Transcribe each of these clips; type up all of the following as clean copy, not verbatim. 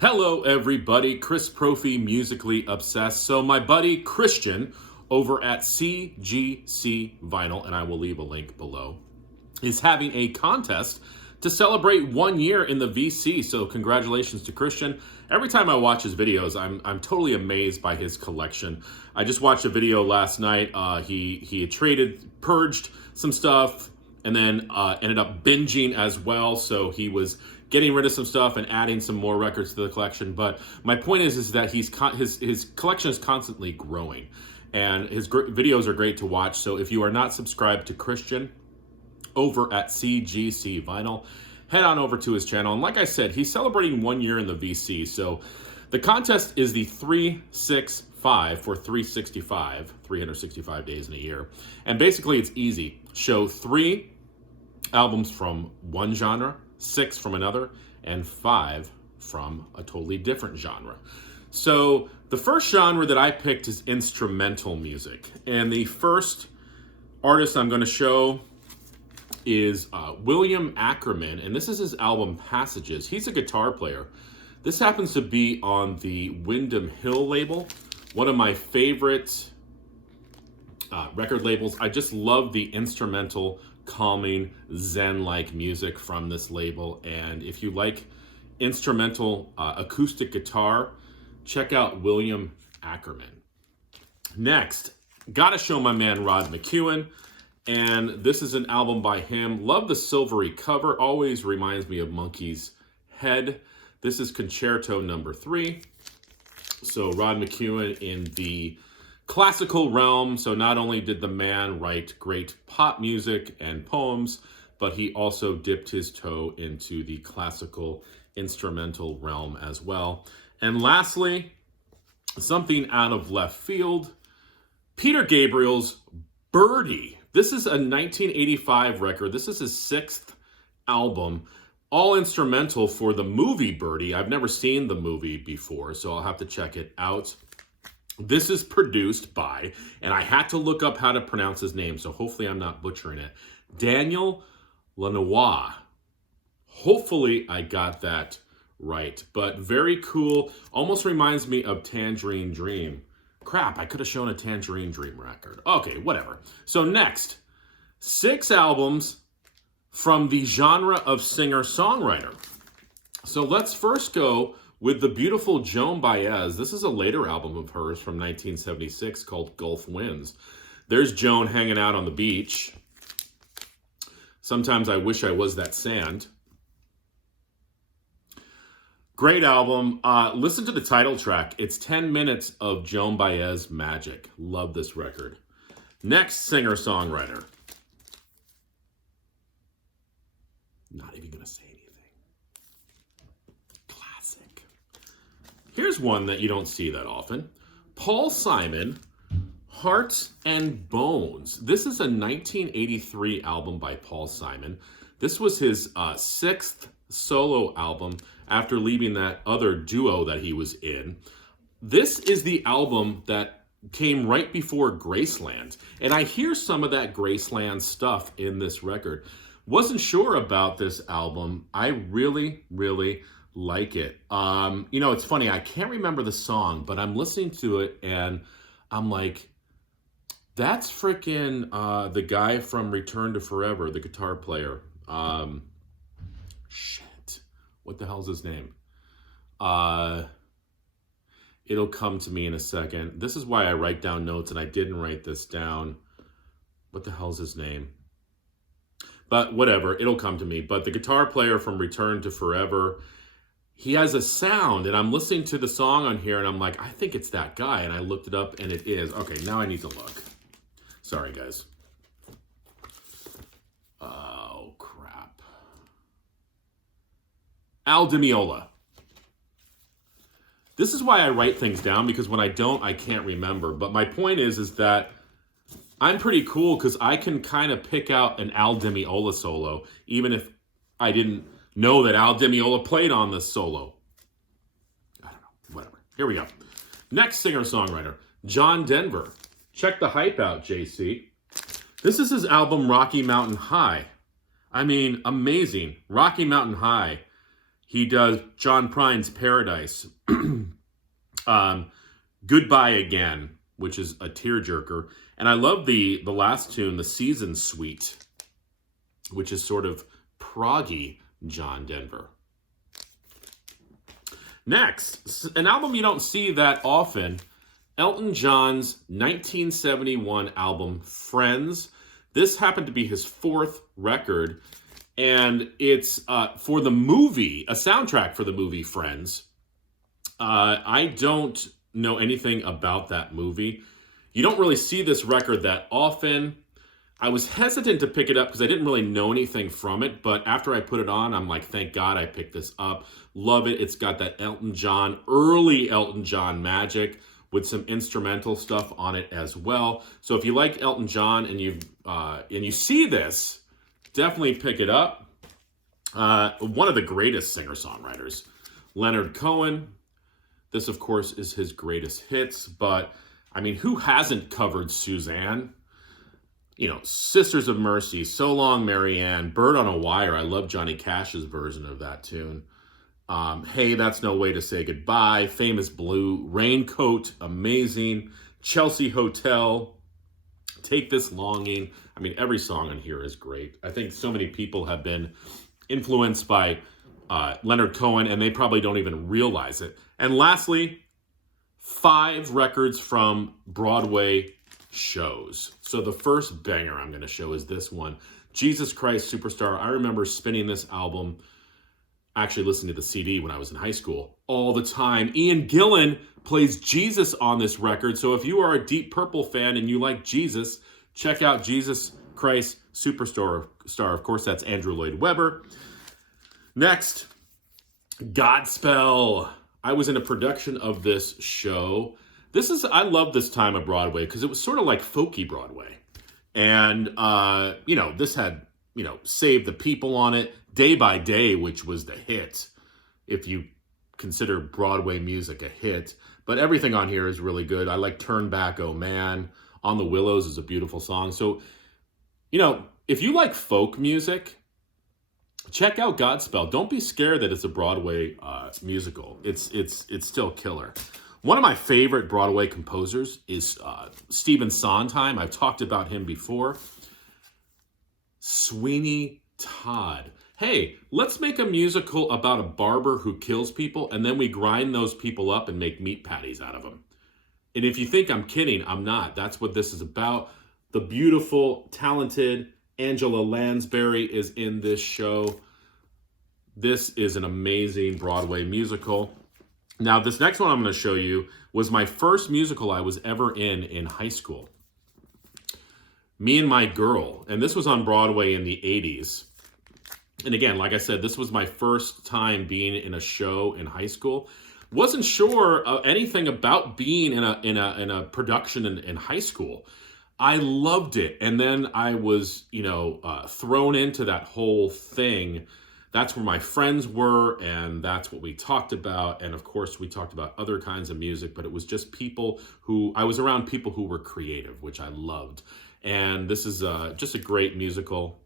Hello, everybody. Chris Profi, Musically Obsessed. So my buddy Christian over at CGC Vinyl, and I will leave a link below, is having a contest to celebrate 1 year in the VC. So congratulations to Christian. Every time I watch his videos, I'm totally amazed by his collection. I just watched a video last night. He purged some stuff, and then ended up binging as well. So he was getting rid of some stuff and adding some more records to the collection. But my point is that his collection is constantly growing, and his videos are great to watch. So if you are not subscribed to Christian over at CGC Vinyl, head on over to his channel. And like I said, he's celebrating 1 year in the VC. So the contest is the 365 for 365 days in a year. And basically it's easy. Show 3 albums from one genre, 6 from another, and 5 from a totally different genre. So the first genre that I picked is instrumental music. And the first artist I'm going to show is William Ackerman, and this is his album Passages. He's a guitar player. This happens to be on the Windham Hill label, one of my favorite record labels. I just love the instrumental, calming, zen-like music from this label. And if you like instrumental acoustic guitar, check out William Ackerman. Next, gotta show my man Rod McEwen. And this is an album by him. Love the silvery cover. Always reminds me of Monkey's Head. This is Concerto number 3. So Rod McEwen in the classical realm. So not only did the man write great pop music and poems, but he also dipped his toe into the classical instrumental realm as well. And lastly, something out of left field, Peter Gabriel's Birdie. This is a 1985 record. This is his 6th album, all instrumental for the movie Birdie. I've never seen the movie before, so I'll have to check it out. This is produced by, and I had to look up how to pronounce his name, so hopefully I'm not butchering it, Daniel Lanois. Hopefully I got that right, but very cool. Almost reminds me of Tangerine Dream. Crap, I could have shown a Tangerine Dream record. Okay, whatever. So next, 6 albums from the genre of singer-songwriter. So let's first go with the beautiful Joan Baez. This is a later album of hers from 1976 called Gulf Winds. There's Joan hanging out on the beach. Sometimes I wish I was that sand. Great album. Listen to the title track. It's 10 minutes of Joan Baez magic. Love this record. Next singer-songwriter. Not even going to say anything. Classic. Here's one that you don't see that often. Paul Simon, Hearts and Bones. This is a 1983 album by Paul Simon. This was his 6th solo album after leaving that other duo that he was in. This is the album that came right before Graceland. And I hear some of that Graceland stuff in this record. Wasn't sure about this album. I really, really like it. You know, it's funny. I can't remember the song, but I'm listening to it and I'm like, that's freaking the guy from Return to Forever, the guitar player. Shit. What the hell's his name? It'll come to me in a second. This is why I write down notes, and I didn't write this down. What the hell's his name? But whatever, it'll come to me. But the guitar player from Return to Forever, he has a sound, and I'm listening to the song on here, and I'm like, I think it's that guy. And I looked it up, and it is. Okay, now I need to look. Sorry, guys. Oh, crap. Al Di Meola. This is why I write things down, because when I don't, I can't remember. But my point is that I'm pretty cool because I can kind of pick out an Al Di Meola solo, even if I didn't know that Al Di Meola played on this solo. I don't know, whatever. Here we go. Next singer-songwriter, John Denver. Check the hype out, JC. This is his album, Rocky Mountain High. I mean, amazing. Rocky Mountain High. He does John Prine's Paradise. Goodbye Again, which is a tearjerker. And I love the last tune, the Season Suite, which is sort of proggy John Denver. Next, an album you don't see that often, Elton John's 1971 album, Friends. This happened to be his 4th record, and it's for the movie, a soundtrack for the movie Friends. I don't know anything about that movie. You don't really see this record that often. I was hesitant to pick it up because I didn't really know anything from it, but after I put it on, I'm like, thank God I picked this up. Love it. It's got that Elton John, early Elton John magic with some instrumental stuff on it as well. So if you like Elton John and you see this, definitely pick it up. One of the greatest singer-songwriters, Leonard Cohen. This, of course, is his greatest hits, but I mean, who hasn't covered Suzanne? You know, Sisters of Mercy, So Long, Marianne, Bird on a Wire. I love Johnny Cash's version of that tune. Hey, That's No Way to Say Goodbye, Famous Blue, Raincoat, amazing, Chelsea Hotel, Take This Longing. I mean, every song on here is great. I think so many people have been influenced by Leonard Cohen, and they probably don't even realize it. And lastly, 5 records from Broadway shows. So the first banger I'm going to show is this one, Jesus Christ Superstar. I remember spinning this album, actually listening to the CD when I was in high school all the time. Ian Gillan plays Jesus on this record. So if you are a Deep Purple fan and you like Jesus, check out Jesus Christ Superstar. Of course, that's Andrew Lloyd Webber. Next, Godspell. I was in a production of this show. I love this time of Broadway because it was sort of like folky Broadway. And, this had, Save the People on it, Day by Day, which was the hit, if you consider Broadway music a hit. But everything on here is really good. I like Turn Back, Oh Man. On the Willows is a beautiful song. So, if you like folk music, check out Godspell. Don't be scared that it's a Broadway musical. It's still killer. One of my favorite Broadway composers is Stephen Sondheim. I've talked about him before. Sweeney Todd. Hey, let's make a musical about a barber who kills people, and then we grind those people up and make meat patties out of them. And if you think I'm kidding, I'm not. That's what this is about. The beautiful, talented Angela Lansbury is in this show. This is an amazing Broadway musical. Now, this next one I'm going to show you was my first musical I was ever in high school. Me and My Girl. And this was on Broadway in the 80s. And again, like I said, this was my first time being in a show in high school. Wasn't sure anything about being in a production in high school. I loved it. And then I was, thrown into that whole thing. That's where my friends were, and that's what we talked about. And of course, we talked about other kinds of music, but it was just I was around people who were creative, which I loved. And this is just a great musical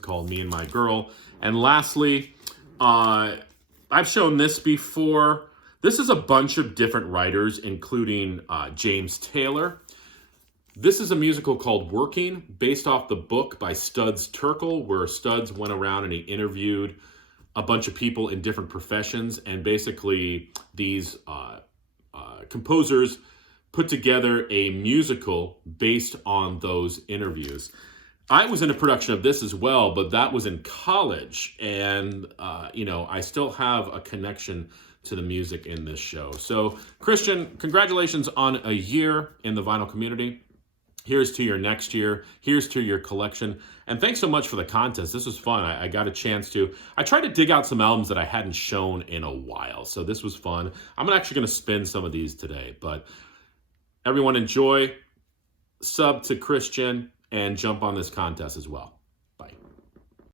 called Me and My Girl. And lastly, I've shown this before. This is a bunch of different writers, including James Taylor. This is a musical called Working, based off the book by Studs Terkel, where Studs went around and he interviewed a bunch of people in different professions. And basically, these composers put together a musical based on those interviews. I was in a production of this as well, but that was in college. And, I still have a connection to the music in this show. So, Christian, congratulations on a year in the vinyl community. Here's to your next year. Here's to your collection. And thanks so much for the contest. This was fun. I got a chance to. I tried to dig out some albums that I hadn't shown in a while. So this was fun. I'm actually going to spin some of these today. But everyone enjoy. Sub to Christian and jump on this contest as well.